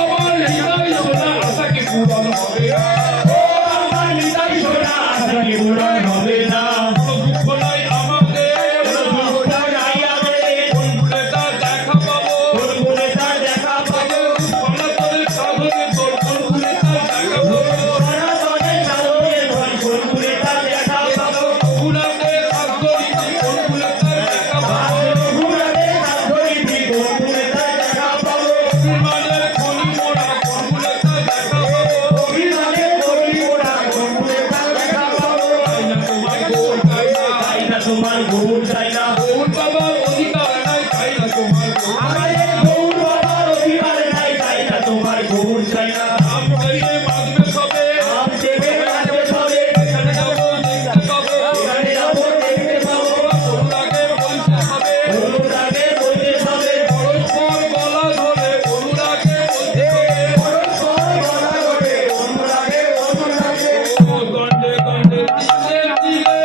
আমার হৃদয় সোনা আশাকে পূরণ হবে না ও আমার নিতাই সোনা আশাকে পূরণ হবে না কোনো দুঃখ নাই আমাদের কোনো দুঃখ নাই আমাদের কোন ভুলে তা দেখা পাবো কোন ভুলে তার দেখা পাবো সনাতনের সাধনে তোর কোন ভুলে তা দেখা পাবো সনাতনের সাধনের ধন কোন ভুলে তার দেখা পাবো রঘুনাথের আত্মরীতি কোন ভুলে তা দেখা পাবো রঘুনাথের সাধনীতি কোন ভুলে তার দেখা পাবো অভিমানের খনি মোড়া কোন ভুলে তা দেখা পাবো অভিমানের করি ওরা কোন ভুলে তার দেখা পাবো তাই না তোমার গৌর তাই না তাই না তোমার গৌর চাই না গৌর বাবার অধিকার নাই তাই না তোমার গৌর আমাদের গৌর বাবার অধিকার নাই তাই না তোমার গৌর চাই না নাম গাইলে বাঁধবে সবে নাম দেবে রাজবে সবে এখানে যাবো দেখতে পাবো এখানে যাবো দেখতে পাবো অনুরাগে বলতে হবে অনুরাগে বলতে হবে পরস্পর গলা ধরে অনুরাগে বলতে হবে পরস্পর গলা ধরে অনুরাগে অনুরাগে ও গন্ডে গন্ডে দিলে দিলে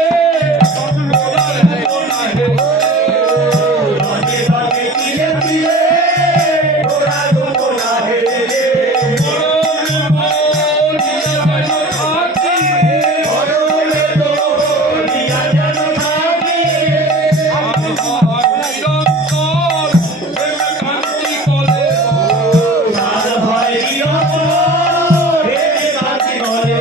ওরা হেলো না হেলো রঙে রঙে তিলে তিলে ওরা রূপ না হেলে মরণে মরিয়া যেন থাকি মরণে তো দিয়া যেন থাকি নিরন্তর প্রেমে কান্তি কলে তার ভয় নিরন্তর হেমে কান্তি করে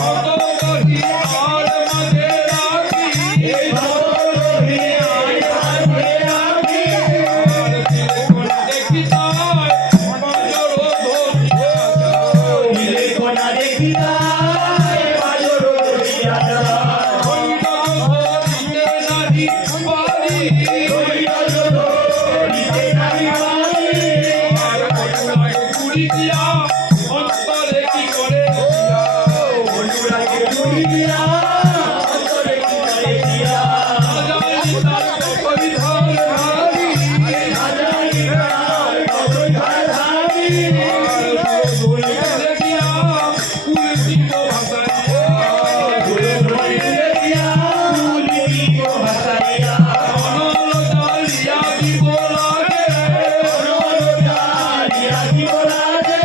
কত কহি আর মাঝে রাখি এই ভবরোহে আয় কাছে রাখি আর দিলে কোন দেখি তাই বাজর ধরিয়া যায় দিলে কোনা দেখি তাই বাজর দিয়া যায় ওই ধরিতে নাহি পারি ওই নজর দিতে নাহি পারি আর কটুয়ায় কুড়ি দিয়া অন্তরে কি করে দিয়া অনুরাগে চুরি দিয়া অন্তরে কি করে দিয়া জানি তার পরিধান ধারি না জানি তার কত ধার ধারি ধরিতে দিয়া কুড়ি দিব ভাষায় ধুলো ধরিতে দিয়া ফুলি দিব ভাসাইয়া অনল জালিয়া দিব লাগে অনল জালিয়া দিব লাগে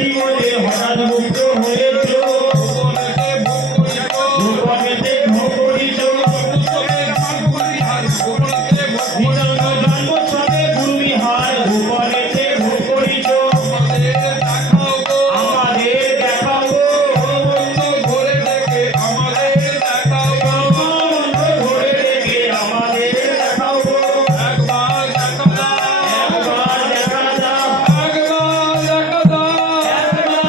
পেয়েছি বলে হঠাৎ মুক্ত হয়েছ ভুবনেতে ভোগ করিত ভুবনেতে ভোগ করিছ ভুবনে ভাগ ভুবনেতে ভোগ করিত জন্মোৎসবে গুরুবিহার ভুবনেতে ভোগ করিছ আমাদের দেখাও গো আমাদের দেখাও গো বন্ধু ঘরে ডেকে আমাদের দেখাও গো বন্ধ ধরে রেখে আমাদের দেখাও গো একবার দেখা দাও একবার দেখা দাও একবার দেখা দাও একবার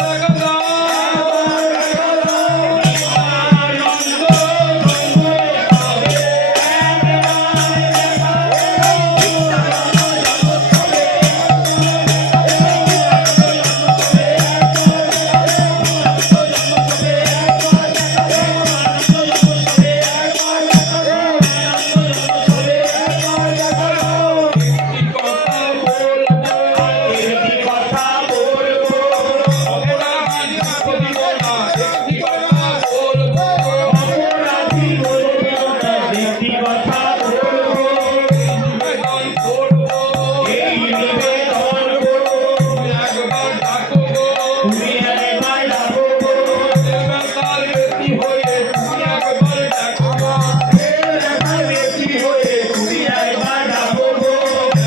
দেখা দাও একটি কথা বলবো একটি কথা বলবো অপরাধী বলিব না একটি কথা বলবো অপরাধী বলবো না একটি কথা বলবো নিবেদন করবো এই নিবেদন করবো একবার ডাকো গো তুমি একবার ডাকো গো দেবতার বেশি হয়ে তুমি একবার ডাকো গো দেবতার বেশি হয়ে তুমি একবার ডাকো গো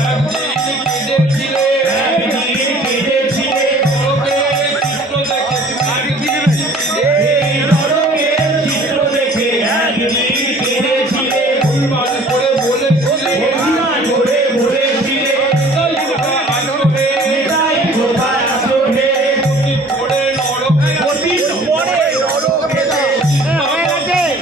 একদিন কেঁদেছিলে একদিন কেঁদেছিলে লোকের চিত্র দেখে তুমি একদিন কেঁদে এই নরকের চিত্র দেখে একদিন কেঁদেছিলে অভিমান করে বলেছিলে অভিমান করে বলেছিলে তাই কোথায় আসবে তাই কোথায় আসবে অতীত পড়ে নরকে অতীত পরে নরকেতে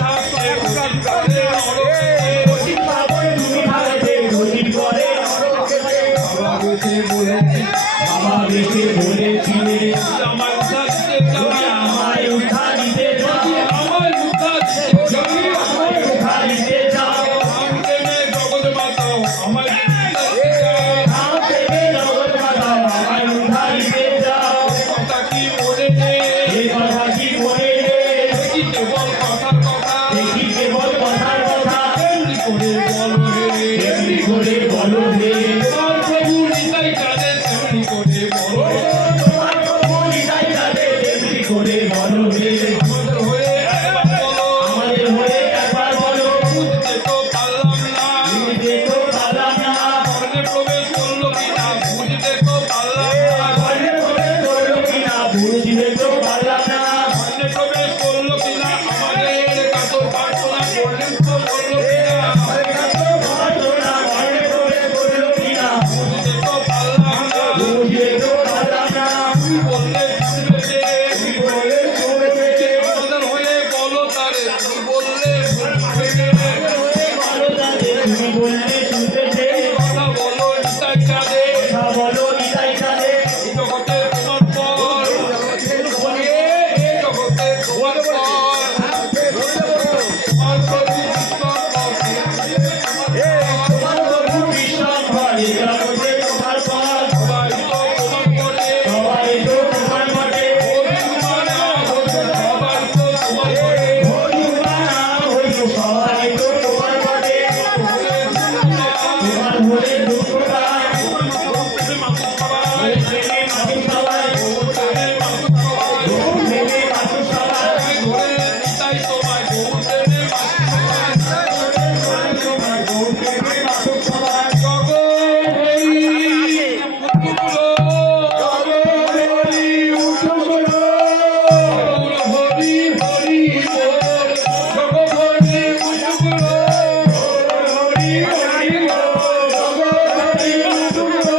থাকতে অতীত পড়ে নরকে অতীত পাবই তুমি থাকবে অতীত পরে নরকেতে বাবা বসে বলেছি বাবা বেশি বলেছিলে আমার উদ্ধার দিতে তুমি চাও আমায় উদ্ধার দিতে চাও আমার উদ্ধার দিতে চাও আমায় উদ্ধার দিতে চাও আমি দেবে জগৎ মাতাও আমার উদ্ধার দিতে চাও নাম থেকে জগৎ মাতাও আমায় উদ্ধার দিতে চাও কথা কি মনে নেই এই কথা কি মনে নেই দেখি কেবল কথার কথা দেখি কেবল কথার কথা এমনি করে বলো হে এমনি করে বলো হে তোমার প্রভু নিতাই কাঁদে তেমনি করে বলো তোমার প্রভু নিতাই যাবে এমনি করে বলো হে আমাদের হয়ে একবার বলো আমাদের হয়ে একবার বলো বুঝতে তো পারলাম না বুঝতে তো পারলাম না মনে প্রবেশ করলো কিনা বুঝতে তো পারলাম না মনে করে করলো কিনা বুঝতে তো পারলাম না মনে প্রবেশ করলো কিনা আমাদের কাতর প্রার্থনা করলেন তো করলো কিনা মনে করে করলো কিনা বুঝতে তো পারলাম না বুঝতে তো পারলাম না তুমি বললে শুনবে যে বলে শুনেছে আমাদের হয়ে বলো তারে তুমি বললে শুনবে যে বলো তাদের তুমি বললে শুনতেছে কথা বলো নিতাই কাঁদে কথা বলো নিতাই কানে এই জগতে তোমার পর এই জগতে তোমার পর তোমার প্রভু বিশ্বম্বর তোমার প্রভু বিশ্বম্ভর এই জগতে তোমার পর সবাই তো তোমার করে সবাই তো তোমার বটে সবাই তো তোমার করে হরিবা নাম হইল সবাই তো তোমার বটে তোমার ভোলে দুঃখ পায় প্রেমে মানুষ সবাই প্রেমে মানুষ সবাই প্রেমে মানুষ সবাই হরি উঠো বলো হরি হরি জগৎ হরি উঠো বলো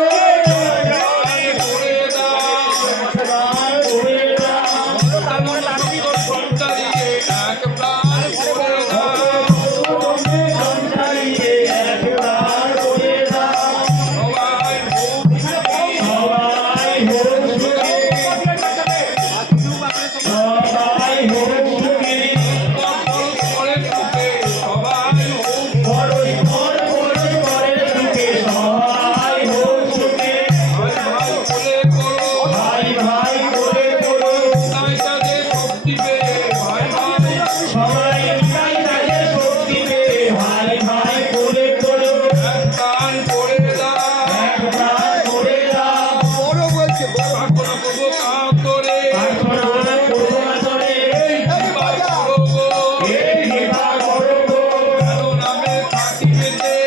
প্রার্থনা করবো কাতরে কৃপা করো গো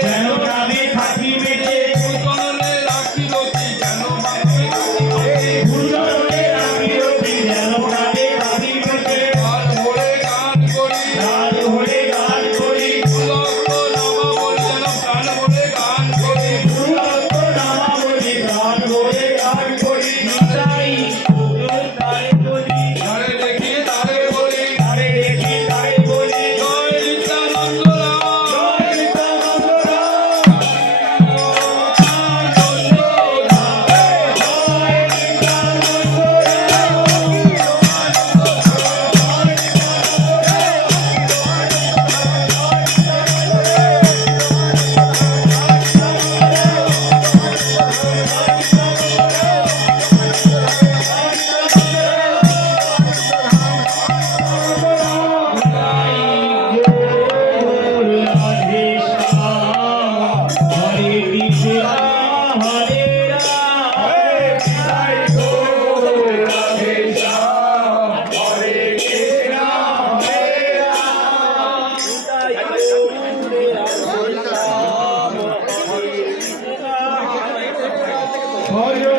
কেন নামে থাকিবেতে ভূচরণে রাখিল কি যেন মানবে গান ভরে গান করি লক্ষ নামা বলে যেন প্রাণ ভরে গান করি তারে দেখি তারে বলি জয় নিত্যানন্দ হরে